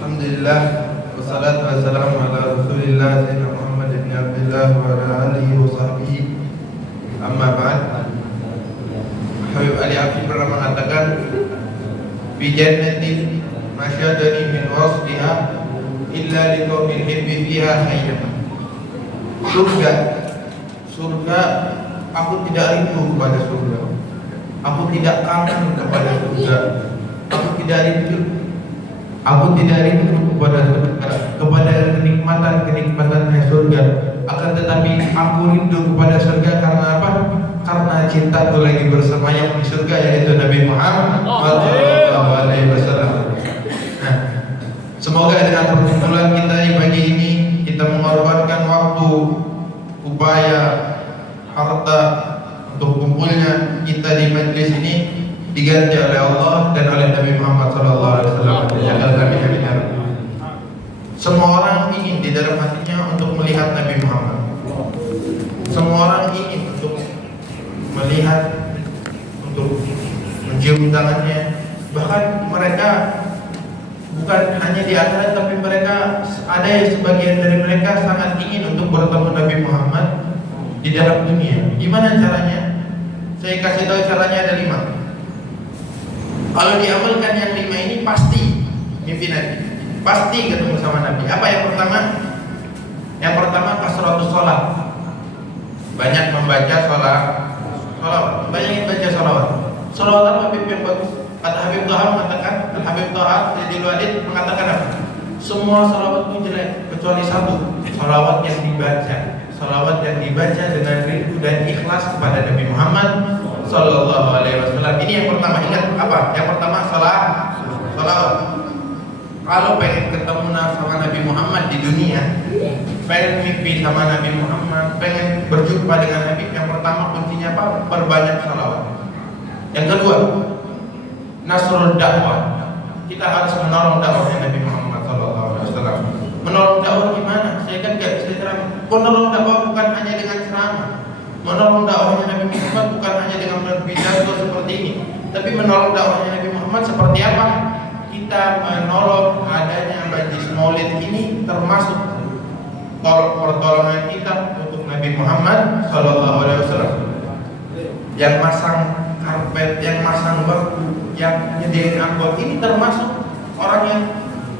Alhamdulillah, wassalatu wassalamu ala Rasulillah Sayyidina Muhammad ibn Abdullah wa ala alihi wa sahbihi. Amma ba'd. Habib Ali Afif pernah mengatakan, fi jannatin masyadani min wasliha illa liqaumin hibbi fiha hayyan. Surga, aku tidak rindu kepada surga. Aku tidak kangen kepada surga. Aku tidak rindu kepada kenikmatan surga. Akan tetapi aku rindu kepada surga karena apa? Karena cintaku lagi bersemayam di surga, yaitu Nabi Muhammad SAW. Nah, semoga dengan perkumpulan kita di pagi ini, kita mengorbankan waktu, upaya, harta untuk kumpulnya kita di majelis ini diganti oleh Allah dan oleh Nabi Muhammad SAW. Semua orang ingin di dalam hatinya untuk melihat Nabi Muhammad. Semua orang ingin untuk melihat, untuk mencium tangannya. Bahkan mereka bukan hanya di antara, tapi mereka ada yang sebagian dari mereka sangat ingin untuk bertemu Nabi Muhammad di dalam dunia. Gimana caranya? Saya kasih tahu caranya ada 5. Kalau diamalkan yang 5 ini pasti mimpi Nabi, pasti ketemu sama Nabi. Apa yang pertama? Yang pertama kasratus sholat. Banyak membaca sholat. Banyak baca sholawat. Sholawat apa Habib yang bagus? Kata Habib Toha mengatakan, Habib Toha Sayyidil Walid mengatakan apa? Semua sholawat itu jelek kecuali satu, sholawat yang dibaca. Sholawat yang dibaca dengan rindu dan ikhlas kepada Nabi Muhammad Sallallahu Alaihi Wasallam. Ini yang pertama. Ingat apa? Yang pertama sholawat. Kalau pengen ketemu sama Nabi Muhammad di dunia, pengen mimpi sama Nabi Muhammad, pengen berjumpa dengan Nabi, yang pertama kuncinya apa? Perbanyak sholawat. Yang kedua, nasrul dakwah. Kita harus menolong dakwahnya Nabi Muhammad Sallallahu Alaihi Wasallam. Menolong dakwah gimana? Saya kan gak bisa ceramah. Menolong dakwah bukan hanya dengan ceramah. Menolong dakwahnya Nabi Muhammad bukan hanya dengan berpidato seperti ini, tapi menolong dakwahnya Nabi Muhammad seperti apa? Kita menolong adanya majlis maulid ini termasuk pertolongan kita untuk Nabi Muhammad Sallallahu Alaihi Wasallam. Yang masang karpet, yang masang bangku, yang nyediain angkot, ini termasuk orang yang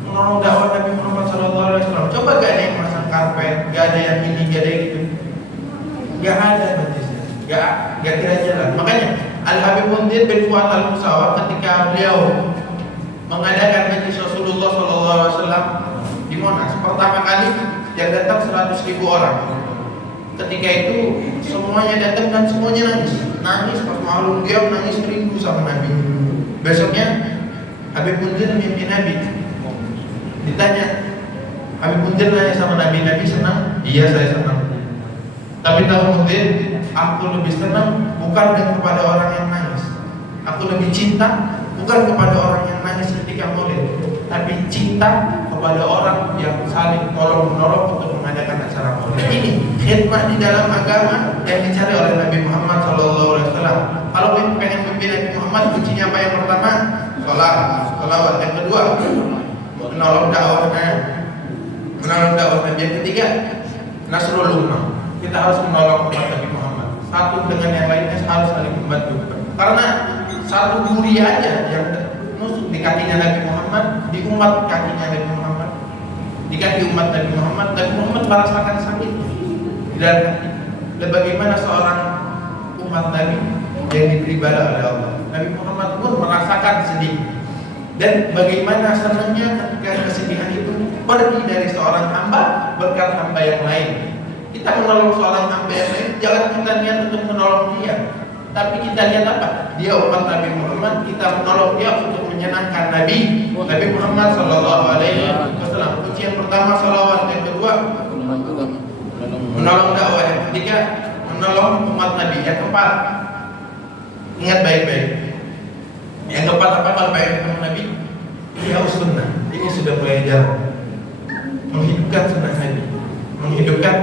menolong dakwah Nabi Muhammad SAW. Coba gak ada yang masang karpet, gak ada yang ini, gak ada yang itu, gak ada majlisnya, gak kira jalan. Makanya Al-Habib Mundir bin Fuad Al-Musawar ketika beliau mengadakan majlis Rasulullah SAW di Monas, pertama kali yang datang 100.000 orang. Ketika itu semuanya datang dan semuanya nangis pas maklum dia nangis rindu sama Nabi. Besoknya Habib Mundir mimpi Nabi. Ditanya, Habib Mundir nanya sama Nabi, Nabi senang? Iya saya senang. Tapi tahu Mundir, aku lebih senang bukan kepada orang yang nangis. Aku lebih cinta bukan kepada orang yang nangis ketika maulid, tapi cinta kepada orang yang saling tolong menolong untuk mengadakan acara maulid. Ini khidmah di dalam agama yang dicari oleh Nabi Muhammad SAW. Kalau pengen mimpi Nabi Muhammad, kuncinya apa? Yang pertama, sholawat. Yang kedua, menolong dakwahnya. Yang ketiga, nasrul ummah. Kita harus menolong umat Nabi Muhammad. Satu dengan yang lainnya harus saling membantu. Karena satu duri aja yang nusuk di kakinya Nabi Muhammad, di umat kakinya Nabi Muhammad, di kaki umat Nabi Muhammad, Nabi Muhammad merasakan sakit dan bagaimana seorang umat Nabi yang diberi bala oleh Allah, Nabi Muhammad pun merasakan sedih. Dan bagaimana senangnya ketika kesedihan itu pergi dari seorang hamba berkat hamba yang lain. Kita menolong seorang hamba yang lain, jangan kita niat untuk menolong dia, tapi kita lihat apa? Dia umat Nabi Muhammad, kita menolong dia untuk menyenangkan Nabi Muhammad Sallallahu Alaihi Wasallam. Kunci yang pertama sholawat, yang kedua menolong dakwah, yang ketiga menolong umat Nabi, yang keempat ingat baik-baik. Yang keempat apa? Kalau pengen ketemu Nabi, dia sunnah. Ini sudah mulai jalan. Menghidupkan sunnah Nabi, menghidupkan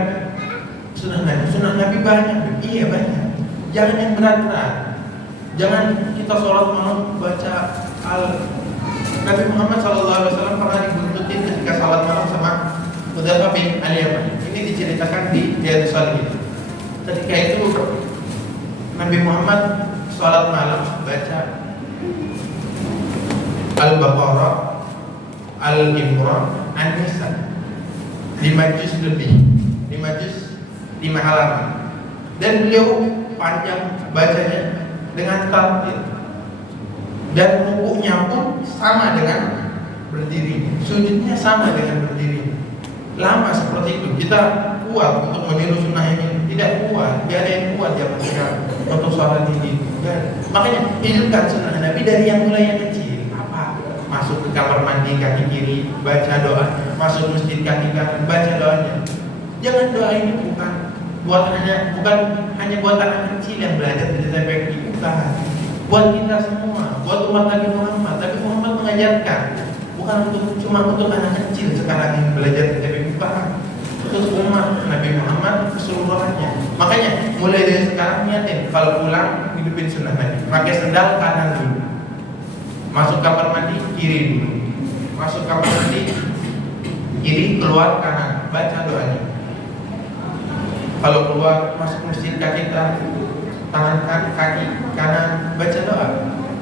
sunnah Nabi. Sunnah Nabi banyak, iya banyak. Jangan yang berat-berat. Jangan kita sholat malam baca Nabi Muhammad SAW pernah dibuntutin ketika salat malam sama Hudzaifah bin Al-Yaman. Ini diceritakan di Riyadhus Shalihin. Ketika itu Nabi Muhammad salat malam baca Al-Baqarah, Al-Imran, An-Nisa 5 juz lebih, 5 juz 5 halaman. Dan beliau panjang bacanya dengan tartil. Dan rukuknya pun sama dengan berdiri, sujudnya sama dengan berdiri. Lama seperti itu. Kita kuat untuk meniru sunnah ini? Tidak kuat. Tidak ada yang kuat zaman sekarang untuk sholat ini. Makanya hidupkan sunnah Nabi dari yang mulai yang kecil. Apa? Masuk ke kamar mandi kaki kiri, baca doa. Masuk masjid kaki kanan, baca doanya. Jangan doa ini bukan hanya buat anak kecil yang belajar di TPQ, bukan. Buat kita semua, buat umat Nabi Muhammad. Tapi Muhammad mengajarkan bukan cuma untuk anak kecil sekarang yang belajar di TPQ, bukan. Untuk umat Nabi Muhammad keseluruhannya. Makanya mulai dari sekarang niatin kalau pulang hidupin sunnah Nabi. Pakai sendal kanan dulu. Masuk kamar mandi kiri dulu. Masuk kamar mandi kiri, keluar kanan. Baca doanya. Kalau keluar masuk masjid kaki tangan kaki kanan, baca doa.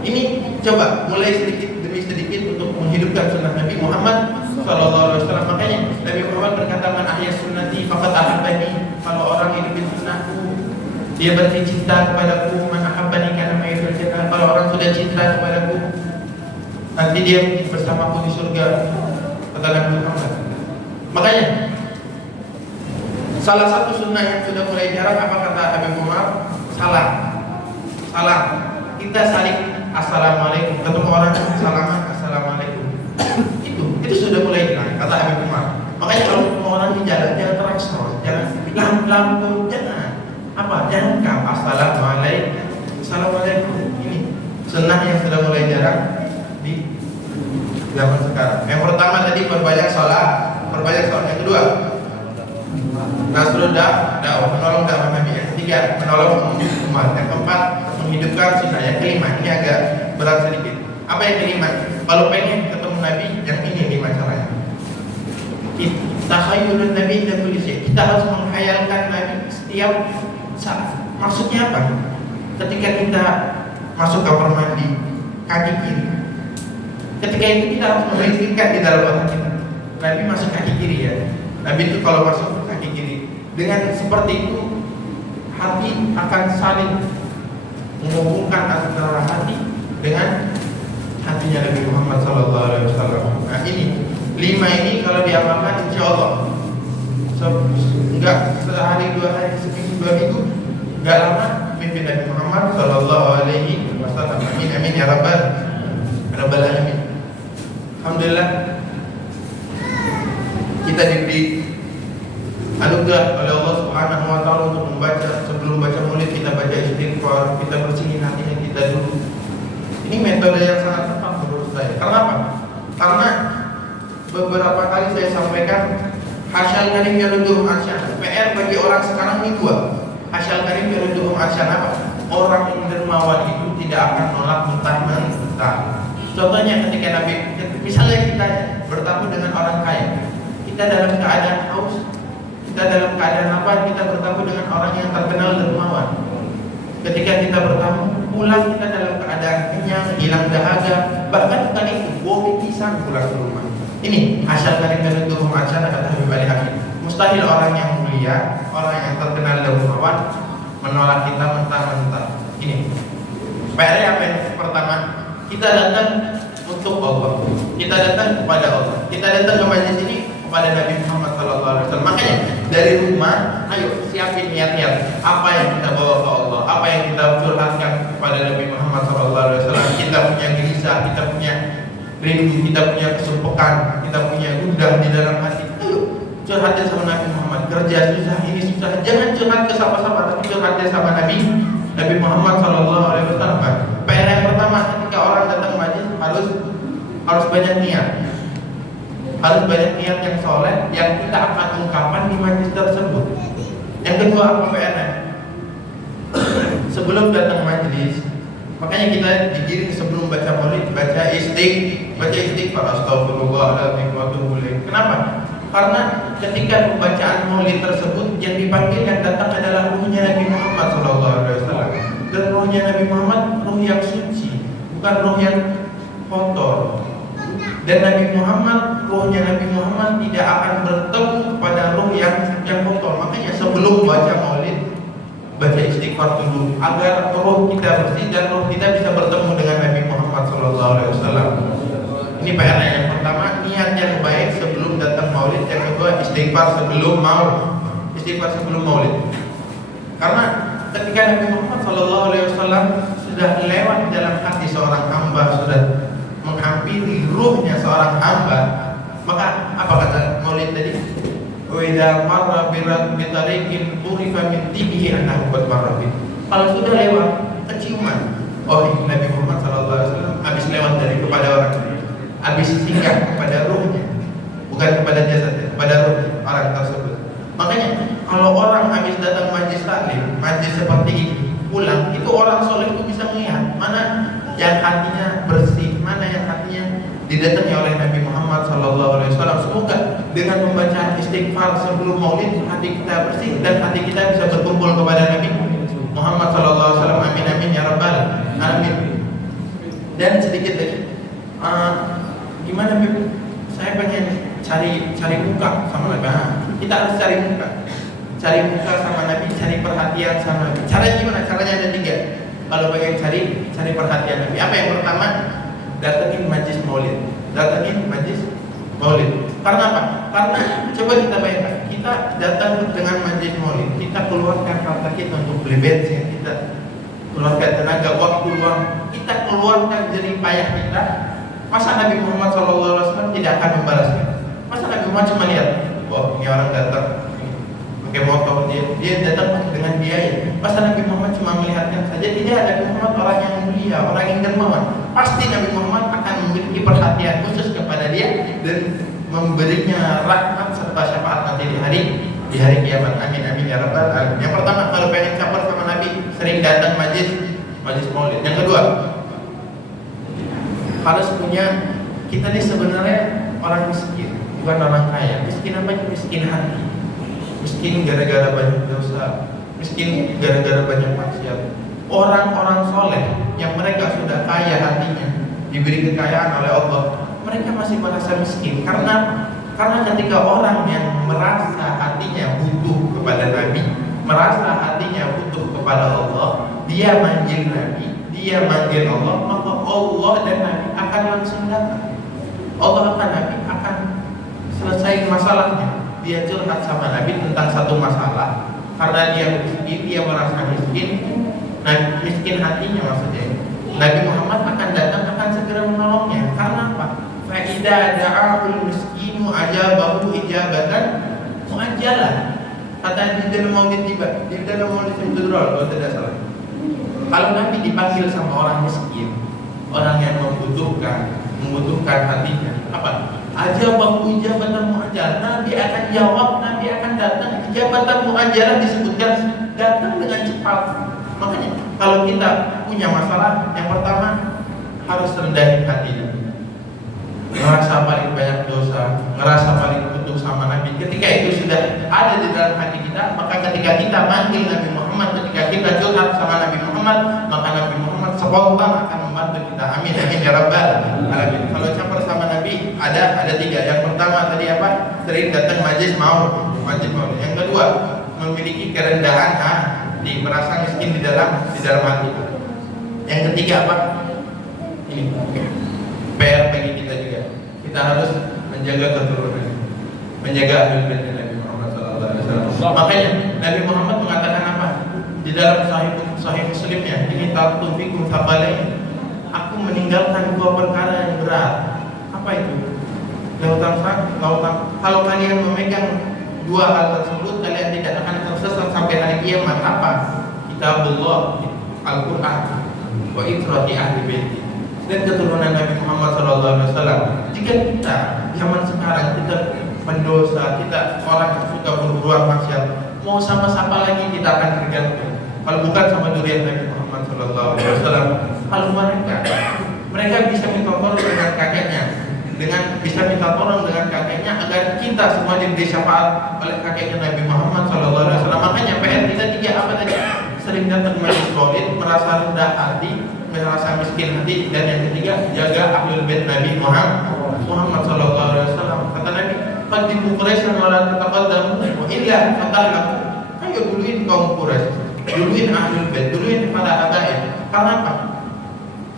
Ini coba mulai sedikit demi sedikit untuk menghidupkan sunnah Nabi Muhammad SAW. Makanya Nabi Muhammad berkata, man ahya sunnati faqad ahabbani. Kalau orang hidupin sunnahku, dia berarti cinta kepadaku. Man ahabbani kana ma'idul jannah. Kalau orang sudah cinta kepadaku, nanti dia bersamaku di surga, kata Nabi Muhammad. Makanya salah satu sunnah yang sudah mulai jarang, apa kata Habib Umar? Salam. Kita saling assalamualaikum. Ketemu orang salaman assalamualaikum. Itu sudah mulai hilang, kata Habib Umar. Makanya kalau ketemu orang di jalan jangan terakspos, jangan lampu, jangan apa? Jangan kau assalamualaikum. Ini sunnah yang sudah mulai jarang di zaman sekarang. Yang pertama tadi perbanyak sholat. Yang kedua Nasrul dakwah, menolong dakwah Nabi. Yang ketiga, menolong umat. Yang keempat, menghidupkan sunnah. Yang kelima, ini agak berat sedikit. Apa yang kelima? Kalau pengen ketemu Nabi, yang ini 5 caranya. Takhayulun Nabi dan tulisnya. Kita harus menghayalkan Nabi setiap saat. Maksudnya apa? Ketika kita masuk kamar mandi, kaki kiri. Ketika itu kita harus memikirkan di dalam otak kita, Nabi masuk kaki kiri ya. Nabi itu kalau masuk kaki kiri. Dengan seperti itu, hati akan saling menghubungkan antara hati dengan hatinya Nabi Muhammad SAW. Nah ini 5 ini kalau diamalkan, insya Allah enggak sehari 2 hari, seminggu 2 minggu, enggak lama mimpi Nabi Muhammad SAW. Amin amin ya rabbal alamin. Alhamdulillah kita diberi anugerah oleh Allah Subhanahu wa taala untuk membaca, sebelum baca Maulid kita baca istighfar, kita bersihin hatinya kita dulu. Ini metode yang sangat tepat menurut saya. Kenapa? Karena beberapa kali saya sampaikan hasyal karim yarudduhum arsyan. PR bagi orang sekarang ini 2. Hasyal karim yarudduhum arsyan apa? Orang yang dermawan itu tidak akan nolak mentah-mentah. Contohnya ketika Nabi, misalnya kita bertamu dengan orang kaya, kita dalam keadaan haus, kita dalam keadaan lapar, kita bertamu dengan orang yang terkenal dermawan. Ketika kita bertamu, pulang kita dalam keadaan kenyang, hilang dahaga, bahkan bukan itu, bawa pisang pulang ke rumah. Ini asal dari menuduh acara kata Habib Ali Hakim. Mustahil orang yang mulia, orang yang terkenal dermawan menolak kita mentah-mentah. Ini PR apa yang pertama? Kita datang untuk Allah, kita datang kepada Allah, kita datang ke majelis ini kepada Nabi Muhammad SAW. Makanya dari rumah, ayo siapin niat-niat apa yang kita bawa ke Allah, apa yang kita curhatkan kepada Nabi Muhammad SAW. Kita punya gelisah, kita punya rindu, kita punya kesumpahan, kita punya gundah di dalam hati. Ayo curhatnya sama Nabi Muhammad. Kerja susah, ini susah, jangan curhat ke siapa-siapa, tapi curhatnya sama Nabi Muhammad SAW. PR yang pertama ketika orang datang majelis harus banyak niat. Harus banyak niat yang soleh yang kita akan ungkapkan di majelis tersebut. Yang kedua apa PR-nya? Sebelum datang majelis, makanya kita digiring sebelum baca maulid, baca istighfar. baca istighfar, astagfirullahaladzim wa atubu ilaih. Kenapa? Karena ketika pembacaan maulid tersebut yang dipanggil, yang datang adalah ruhnya Nabi Muhammad SAW. Dan ruhnya Nabi Muhammad ruh yang suci, bukan ruh yang kotor. Dan Nabi Muhammad, ruhnya Nabi Muhammad tidak akan bertemu kepada ruh yang kotor. Makanya sebelum baca maulid, baca istighfar dulu agar ruh kita bersih dan ruh kita bisa bertemu dengan Nabi Muhammad SAW. Ini PR yang pertama, niat yang baik sebelum datang maulid. Yang kedua, istighfar sebelum maulid. Karena ketika Nabi Muhammad SAW sudah lewat dalam hati seorang hamba, sudah menghampiri ruhnya seorang hamba, maka apa kata maulid tadi? Wa idza marra bi tariqin urifa min tibihi annahu qad marra bi. Kalau sudah lewat keciuman, oh ini Nabi Muhammad SAW habis lewat dari kepada orang, habis singgah kepada ruhnya, bukan kepada jasadnya, kepada ruh orang tersebut. Makanya kalau orang habis datang majlis taklim, majlis seperti ini, pulang, itu orang soleh itu bisa melihat mana yang hatinya bersih, mana yang hatinya didatangi oleh Nabi Muhammad SAW. Semoga dengan membaca istighfar sebelum maulid, hati kita bersih dan hati kita bisa berkumpul kepada Nabi Muhammad SAW. Amin amin ya rabbal alamin. Dan sedikit lagi, gimana Bib? Saya pengen cari muka sama Nabi. Kita harus cari muka sama Nabi, cari perhatian sama Nabi. Caranya gimana? Caranya ada 3. Kalau pengen cari perhatian Nabi, apa yang pertama? Datangin majlis maulid. Karena apa? Karena coba kita bayangkan, kita datang dengan majlis maulid, kita keluarkan harta kita untuk beli bensin, kita keluarkan tenaga, waktu luang, kita keluarkan jerih payah kita. Masa Nabi Muhammad SAW tidak akan membalasnya? Masa Nabi Muhammad cuma lihat, oh ini orang datang pakai motor, dia datang dengan biaya. Masa Nabi Muhammad cuma melihatkan saja? Tidak, Nabi Muhammad orang yang mulia, orang yang dermawan. Pasti Nabi Muhammad akan memiliki perhatian khusus kepada dia dan memberinya rahmat serta syafaat nanti di hari kiamat. Amin amin ya rabbal alamin. Yang pertama, kalau pengen campur sama Nabi, sering datang majlis maulid. Yang kedua, harus punya, kita ini sebenarnya orang miskin, bukan orang kaya. Miskin apa? Miskin hati. Miskin gara-gara banyak dosa, miskin gara-gara banyak maksiat. Orang-orang soleh yang mereka sudah kaya hatinya, diberi kekayaan oleh Allah, mereka masih merasa miskin. Karena ketika orang yang merasa hatinya butuh kepada Nabi, merasa hatinya butuh kepada Allah, dia manggil Nabi, dia manggil Allah, maka Allah dan Nabi akan langsung datang. Allah akan, Nabi akan selesai masalahnya. Dia curhat sama Nabi tentang satu masalah, karena dia miskin, dia merasa miskin. Nah, miskin hatinya maksudnya, Nabi Muhammad akan datang, akan segera menolongnya. Karena apa? Fa'idha da'ahul miskinu ajabahu ijabatan mu'ajjalah. Kata di dalam maulid tiba, di dalam maulid Ibnudrol, kalau tidak salah. Kalau Nabi dipanggil sama orang miskin, orang yang membutuhkan hatinya, apa? Ajabahu ijabatan mu'ajjalah. Nabi akan jawab, Nabi akan datang. Ijabatan mu'ajjalah disebutkan datang dengan cepat. Makanya kalau kita punya masalah, yang pertama harus rendahin hati. Ngerasa paling banyak dosa, ngerasa paling butuh sama Nabi. Ketika itu sudah ada di dalam hati kita, maka ketika kita manggil Nabi Muhammad, ketika kita curhat sama Nabi Muhammad, maka Nabi Muhammad spontan akan membantu kita. Amin amin ya rabbal alamin. Kalau campur sama Nabi ada 3. Yang pertama tadi apa? Sering datang majlis maulid. Yang kedua, memiliki kerendahan hati, merasa miskin di dalam hati. Yang ketiga apa? Ini PR bagi kita juga. Kita harus menjaga keturunan, menjaga ahlul bait Nabi Muhammad SAW. Makanya Nabi Muhammad mengatakan apa? Di dalam Sahih Muslimnya, ini tartu fikum thaqalain. Aku meninggalkan 2 perkara yang berat. Apa itu? Lautan. Kalau kalian memegang 2 hal tersebut, kalian tidak akan tersesat sampai hari kiamat. Apa? Kitabullah, Al-Quran, wa itrati ahli baiti, dan keturunan Nabi Muhammad SAW. Jika kita zaman sekarang kita mendosa, kita orang yang suka berbuat maksiat, mau sama siapa lagi kita akan tergantung? Kalau bukan sama zuriat Nabi Muhammad SAW. Kalau mereka bisa minta tolong dengan kakeknya, bisa minta tolong dengan kakeknya agar kita semua diberi syafaat oleh kakeknya Nabi Muhammad SAW. Makanya PR kita tiga apa tadi? Sering datang majelis maulid, merasa rendah hati, merasa miskin hati, dan yang ketiga jaga ahlul bait Nabi Muhammad SAW. Kata Nabi, "Qaddimu Quraisyan wa la tataqaddamu wa illa fatahlaku." Ayo duluin kaum Quraisy, duluin ahlul bait, duluin para habaib. Karena apa?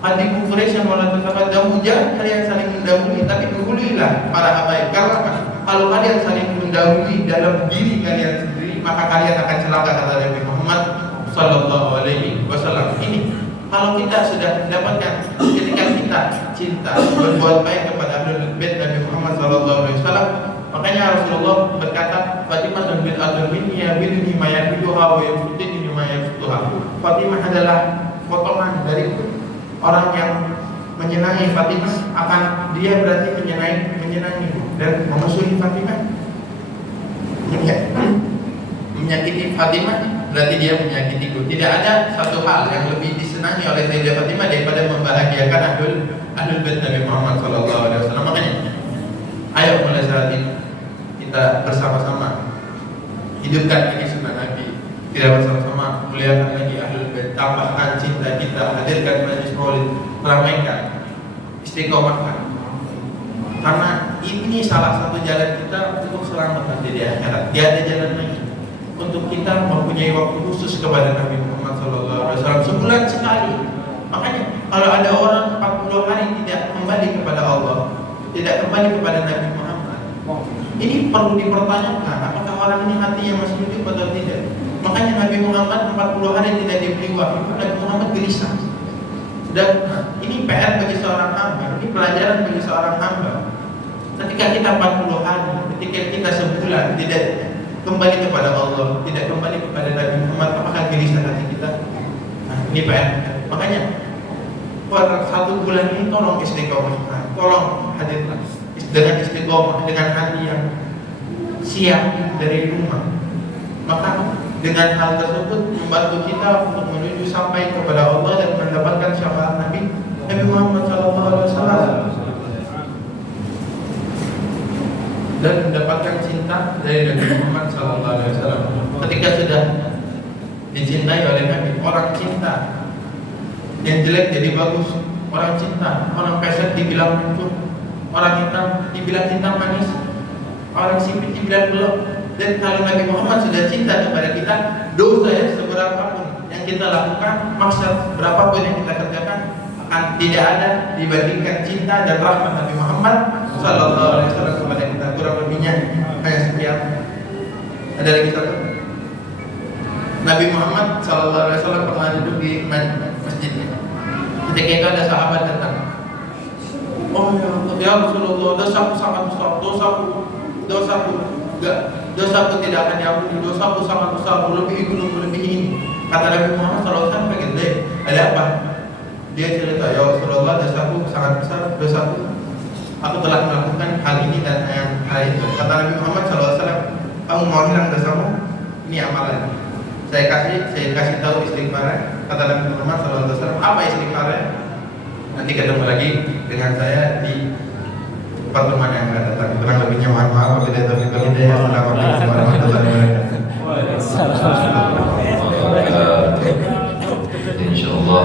Qaddimu Quraisyan wa la tataqaddamu, jangan kalian saling mendahului, tapi dahuluilah para habaib. Karena apa? Kalau kalian saling mendahului dalam diri kalian sendiri, maka kalian akan celaka, kata Nabi Muhammad Sallallahu Alaihi Wasallam. Ini kalau kita sudah mendapatkan, ketika kita cinta berbuat baik kepada ahlul bait Nabi Muhammad Sallallahu Alaihi Wasallam, makanya Rasulullah berkata, Fatimah bin Abdul Minni ya biduni ma yafiduha wa yafutini ma yafutuha. Fatimah adalah potongan dari orang yang menyenangi Fatimah, akan dia berarti menyenangi dan memusuhi Fatimah, menyakiti Fatimah berarti dia menyakitiku. Tidak ada satu hal yang lebih disenangi oleh Sayyidah Fatimah daripada membahagiakan ahlul bait Nabi Muhammad SAW. Makanya, ayo mulai saat ini kita bersama-sama hidupkan lagi sunnah Nabi. Kita bersama-sama muliakan lagi ahlul bait, tambahkan cinta kita, hadirkan majelis maulid, ramaikan, istiqomahkan. Karena ini salah satu jalan kita untuk selamat nanti di akhirat. Tidak ada jalan lagi untuk kita mempunyai waktu khusus kepada Nabi Muhammad SAW sebulan sekali. Makanya kalau ada orang 40 hari tidak kembali kepada Allah, tidak kembali kepada Nabi Muhammad, ini perlu dipertanyakan, apakah orang ini hatinya masih hidup atau tidak. Makanya Nabi Muhammad 40 hari tidak diberi wahyu, Nabi Muhammad gelisah. Dan ini PR bagi seorang hamba, ini pelajaran bagi seorang hamba. Ketika kita 40 hari, ketika kita sebulan tidak kembali kepada Allah, tidak kembali kepada Nabi Muhammad, apakah gelisah hati kita? Nah, ini PR. Makanya pada 1 bulan ini tolong istiqomah, tolong hadirlah dengan istiqomah, dengan hati yang siap dari rumah. Maka dengan hal tersebut membantu kita untuk menuju sampai kepada Allah dan mendapatkan syafaat Nabi Muhammad SAW dan mendapatkan cinta dari Nabi Muhammad SAW. Ketika sudah dicintai oleh Nabi, orang cinta yang jelek jadi bagus, orang cinta, orang pesek dibilang lucu, orang hitam dibilang hitam manis, orang sipit dibilang belok. Dan kalau Nabi Muhammad sudah cinta kepada kita, dosa ya seberapapun yang kita lakukan, maksud berapapun yang kita kerjakan, akan tidak ada dibandingkan cinta dan rahmat Nabi Muhammad SAW kepada kita. Kurang lebihnya kayak sekian. Ada lagi satu. Nabi Muhammad SAW pernah duduk di masjid. Ketika itu ada sahabat datang. Oh ya Rasulullah, dosaku sangat besar, dosaku tidak akan diampuni, dosaku sangat besar, lebih ini. Kata Nabi Muhammad SAW, ada apa? Dia cerita, ya Rasulullah, dosaku sangat besar, aku telah melakukan hal ini dan hal itu. Kata Nabi Muhammad SAW, kamu mau hilang dosamu? Ini amalan. Saya kasih tahu istighfar. Kata Nabi Muhammad SAW, apa istighfar? Nanti ketemu lagi dengan saya di pertemuan yang akan datang. Kurang lebihnya mohon maaf bila itu hidayah. Assalamualaikum warahmatullahi wabarakatuh. Insyaallah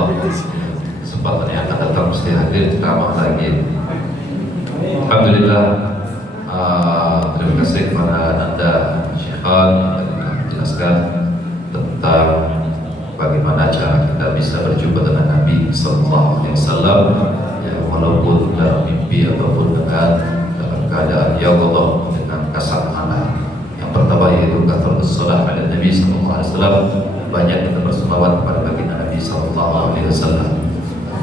kesempatan yang akan datang mesti hadir ceramah lagi. Alhamdulillah, terima kasih kepada Anda Syekhan yang telah menjelaskan tentang bagaimana cara kita bisa berjumpa dengan Nabi Sallallahu Alaihi Wasallam, ya, walaupun dalam mimpi ataupun dalam keadaan ya Allah, dengan kasat mata. Yang pertama yaitu kasratus shalah ala Nabi Sallallahu Alaihi Wasallam, banyak kita berselawat kepada baginda Nabi Sallallahu Alaihi Wasallam.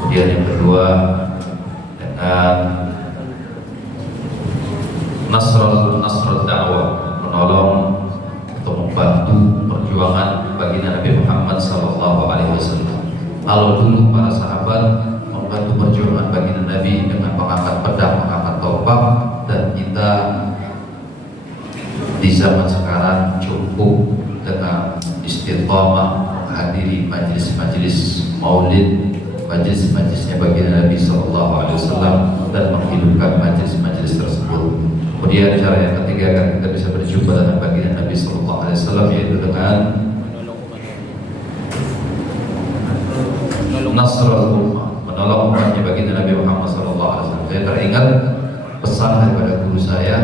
Kemudian yang kedua dengan nasrul dakwah, menolong atau membantu perjuangan baginda Nabi Muhammad Sallallahu Alaihi Wasallam. Kalau dulu para sahabat membantu perjuangan baginda Nabi dengan mengangkat pedang, mengangkat tombak, dan kita di zaman sekarang cukup dengan istiqamah menghadiri majelis-majelis maulid, majlis-majlisnya baginda Nabi Sallallahu Alaihi Wasallam dan menghidupkan majlis-majlis tersebut. Kemudian cara yang ketiga agar kita bisa berjumpa dengan baginda Nabi Sallallahu Alaihi Wasallam yaitu dengan Nasrul Ummah, menolong umatnya baginda Nabi Muhammad Sallallahu Alaihi Wasallam. Saya teringat pesan daripada guru saya,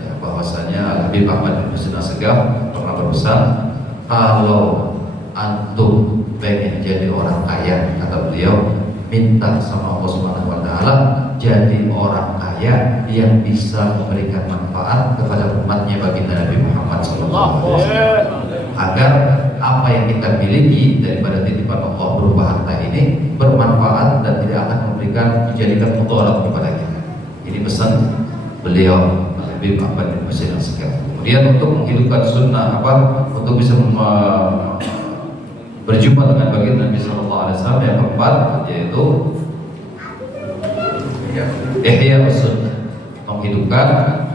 ya, bahwasanya Habib Ahmad bin Husain Assegaf pernah berpesan, kalau antum pengen jadi orang kaya, kata beliau, minta sama Allah Subhanahu wa taala jadi orang kaya yang bisa memberikan manfaat kepada umatnya baginda Nabi Muhammad sallallahu alaihi wasallam, agar apa yang kita miliki daripada titipan Allah berupa harta ini bermanfaat dan tidak akan menjadikan mudarat kepada kita. Ini pesan beliau Habib Ahmad bin Husain Assegaf. Kemudian untuk menghidupkan sunnah untuk bisa berjumpa dengan baginda Nabi Sallallahu Alaihi Wasallam, yang keempat yaitu ihya sunnah, menghidupkan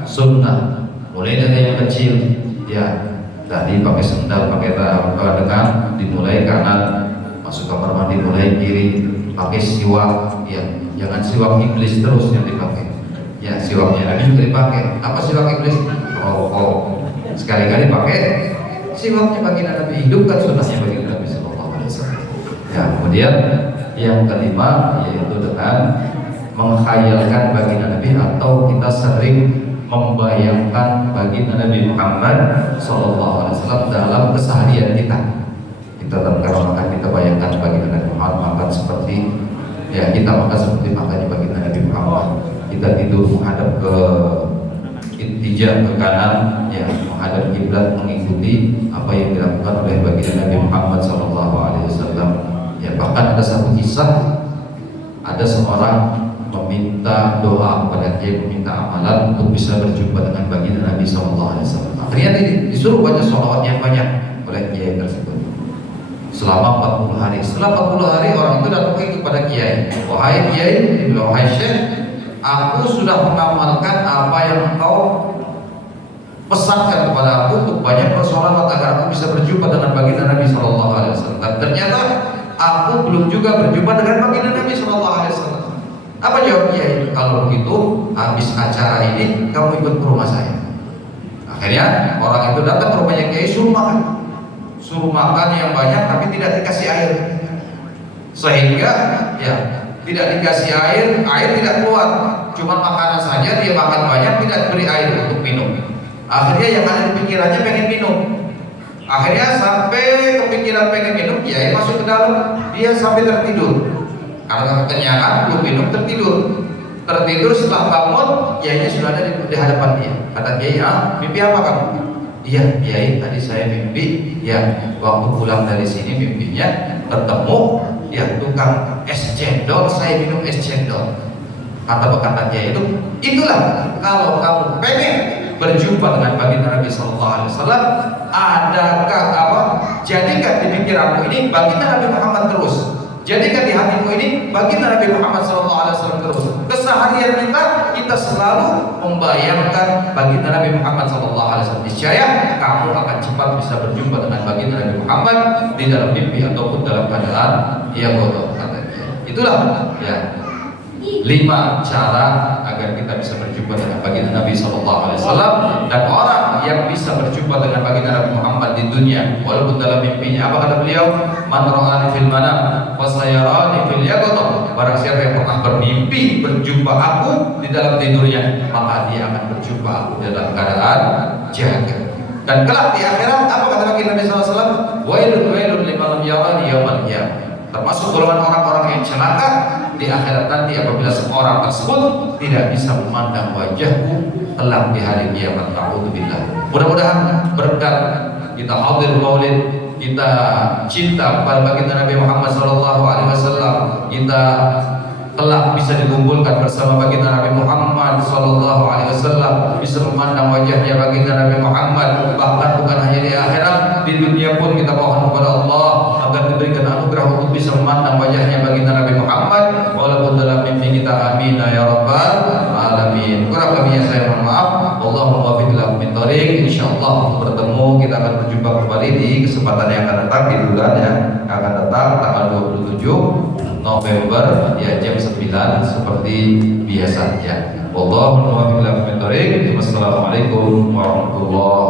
sunnah mulai dari yang kecil, ya, tadi pakai sendal, pakai dengan dimulai kanan, masuk kamar mandi mulai kiri, pakai siwak, ya, jangan siwak iblis terus yang dipakai, ya, siwaknya Nabi juga dipakai. Apa siwak iblis? Sekali-kali pakai siwaknya baginda Nabi, hidupkan sunnahnya baginda Nabi Sallallahu Alaihi Wasallam. Ya, kemudian yang kelima yaitu dengan menghayalkan baginda Nabi, atau kita sering membayangkan baginda Nabi Muhammad Sallallahu Alaihi Wasallam dalam keseharian kita. Kita terkadang makan, kita bayangkan baginda Nabi Muhammad makan seperti, ya, kita makan seperti makannya baginda Nabi Muhammad. Kita tidur menghadap ke intijah, ke kanan, ya, menghadap kiblat, mengikuti apa yang dilakukan oleh baginda Nabi Muhammad Sallallahu Alaihi Wasallam. Ya, bahkan ada satu kisah, ada seorang meminta doa kepada Kiai, meminta amalan untuk bisa berjumpa dengan baginda Nabi Sallallahu Alaihi Wasallam. Akhirnya disuruh baca sholawat yang banyak oleh Kiai tersebut selama 40 hari. Setelah 40 hari orang itu datang kepada Kiai, wahai Kiai, wahai Syekh, aku sudah mengamalkan apa yang engkau pesankan kepada aku untuk banyak bersolawat agar aku bisa berjumpa dengan baginda Nabi Sallallahu Alaihi Wasallam. Dan ternyata aku belum juga berjumpa dengan baginda Nabi Sallallahu Alaihi Wasallam. Apa jawab Kiai? Kalau begitu, habis acara ini kamu ikut ke rumah saya. Akhirnya orang itu datang ke rumahnya Kiai, suruh makan yang banyak, tapi tidak dikasih air. Sehingga, ya, tidak dikasih air tidak keluar, cuma makanan saja, dia makan banyak, tidak diberi air untuk minum. Akhirnya yang ada di pikirannya pengen minum. Akhirnya sampai kepikiran pengen minum, Kiai masuk ke dalam, dia sampai tertidur. Karena kekenyangan, belum minum, tertidur. Setelah bangun, Kiainya sudah ada di hadapan dia. Kata Kiai, mimpi apa kamu? Iya Kiai, tadi saya mimpi, ya, waktu pulang dari sini mimpinya ketemu, ya, tukang es cendol, saya minum es cendol. Kata Kiai itulah kalau kamu pengen berjumpa dengan baginda Nabi Sallallahu Alaihi Wasallam, jadikan di pikiranmu ini baginda Nabi Muhammad terus. Jadikan di hatimu ini baginda Nabi Muhammad SAW terus. Keseharian kita selalu membayangkan baginda Nabi Muhammad SAW. Niscaya kamu akan cepat bisa berjumpa dengan baginda Nabi Muhammad di dalam mimpi ataupun dalam keadaan yang bodoh. Itulah, ya, 5 cara agar kita bisa berjumpa dengan baginda Nabi SAW. Dan orang yang bisa berjumpa dengan baginda Nabi Muhammad di dunia walaupun dalam mimpinya, apa kata beliau? Man ra'ani fil manam wa sayarani fil yaqظah. Barang siapa yang pernah bermimpi berjumpa aku di dalam tidurnya, maka dia akan berjumpa aku dalam keadaan jaga. Dan kelak di akhirat, apa kata baginda Nabi SAW? Wailun liman lam yarani yaumal qiyamah. Termasuk golongan orang-orang yang celaka di akhirat nanti apabila seorang tersebut tidak bisa memandang wajahku kelak di hari kiamat. Na'udzubillah. Mudah-mudahan berkat kita hadir maulid, kita cinta kepada baginda Nabi Muhammad SAW, kita kelak bisa dikumpulkan bersama baginda Nabi Muhammad SAW, bisa memandang wajahnya baginda Nabi Muhammad. Bahkan bukan hanya di akhirat, di dunia pun kita mohon kepada Allah agar diberikan anugerah untuk bisa memandang wajahnya baginda Nabi Muhammad walaupun dalam mimpi kita. Amin ya rabbal alamin. Kurang lebihnya saya mohon maaf. Allahumma waffiq lahu min thariq. Insyaallah untuk bertemu, kita akan berjumpa kembali di kesempatan yang akan datang, di bulan yang akan datang tanggal 27 November ya jam 9 seperti biasanya. Wallahu muwaffiq ila aqwamit thoriq. Wassalamualaikum warahmatullahi